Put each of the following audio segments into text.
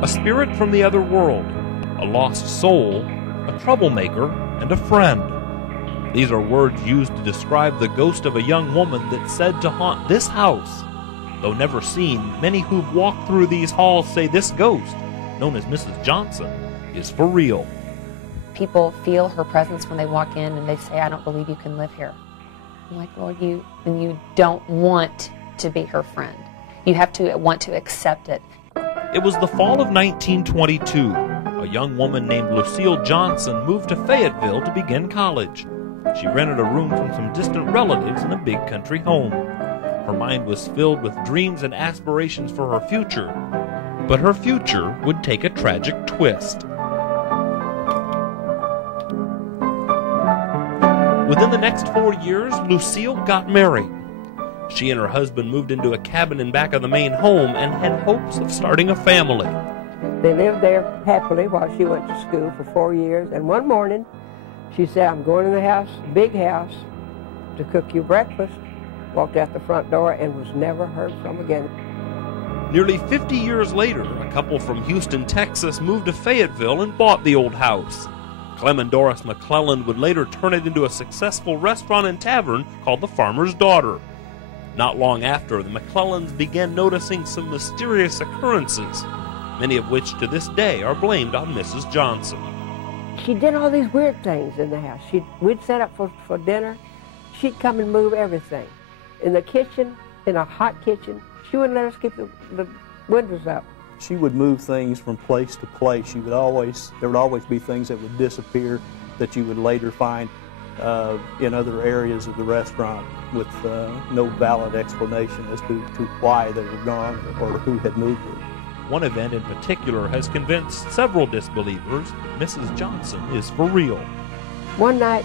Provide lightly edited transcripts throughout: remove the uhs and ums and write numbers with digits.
A spirit from the other world, a lost soul, a troublemaker, and a friend. These are words used to describe the ghost of a young woman that's said to haunt this house. Though never seen, many who've walked through these halls say this ghost, known as Mrs. Johnson, is for real. People feel her presence when they walk in and they say, "I don't believe you can live here." I'm like, well, you don't want to be her friend. You have to want to accept it. It was the fall of 1922. A young woman named Lucille Johnson moved to Fayetteville to begin college. She rented a room from some distant relatives in a big country home. Her mind was filled with dreams and aspirations for her future, but her future would take a tragic twist. Within the next 4 years, Lucille got married. She and her husband moved into a cabin in back of the main home and had hopes of starting a family. They lived there happily while she went to school for 4 years, and one morning she said, "I'm going in the house, big house, to cook you breakfast." Walked out the front door and was never heard from again. Nearly 50 years later, a couple from Houston, Texas moved to Fayetteville and bought the old house. Clem and Doris McClelland would later turn it into a successful restaurant and tavern called the Farmer's Daughter. Not long after, the McClellands began noticing some mysterious occurrences, many of which to this day are blamed on Mrs. Johnson. She did all these weird things in the house. We'd set up for dinner. She'd come and move everything. In the kitchen, in a hot kitchen, she wouldn't let us keep the windows up. She would move things from place to place. There would always be things that would disappear that you would later find in other areas of the restaurant with no valid explanation as to why they were gone or who had moved them. One event in particular has convinced several disbelievers Mrs. Johnson is for real. One night,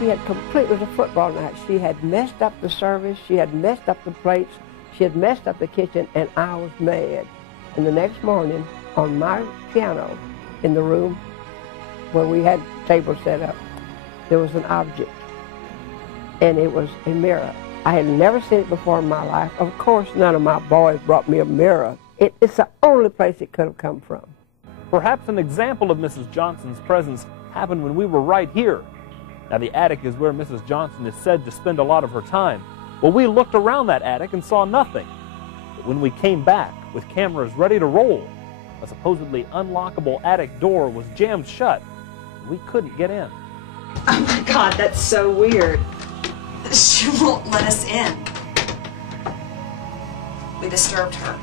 it was a football night. She had messed up the service, she had messed up the plates, she had messed up the kitchen, and I was mad. And the next morning, on my piano in the room where we had tables set up, there was an object, and it was a mirror. I had never seen it before in my life. Of course, none of my boys brought me a mirror. It's the only place it could have come from. Perhaps an example of Mrs. Johnson's presence happened when we were right here. Now, the attic is where Mrs. Johnson is said to spend a lot of her time. Well, we looked around that attic and saw nothing. But when we came back with cameras ready to roll, a supposedly unlockable attic door was jammed shut, and we couldn't get in. Oh my God, that's so weird. She won't let us in. We disturbed her.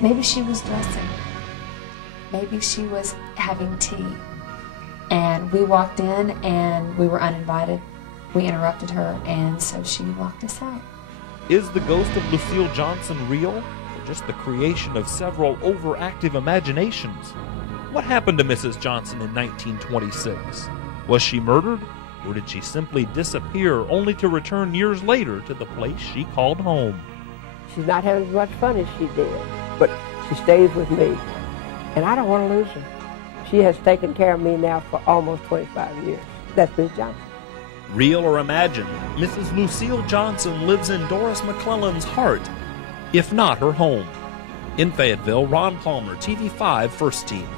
Maybe she was dressing. Maybe she was having tea. And we walked in and we were uninvited. We interrupted her, and so she locked us out. Is the ghost of Lucille Johnson real, or just the creation of several overactive imaginations? What happened to Mrs. Johnson in 1926? Was she murdered, or did she simply disappear only to return years later to the place she called home? She's not having as much fun as she did, but she stays with me, and I don't want to lose her. She has taken care of me now for almost 25 years. That's Miss Johnson. Real or imagined, Mrs. Lucille Johnson lives in Doris McClelland's heart, if not her home. In Fayetteville, Ron Palmer, TV5 First Team.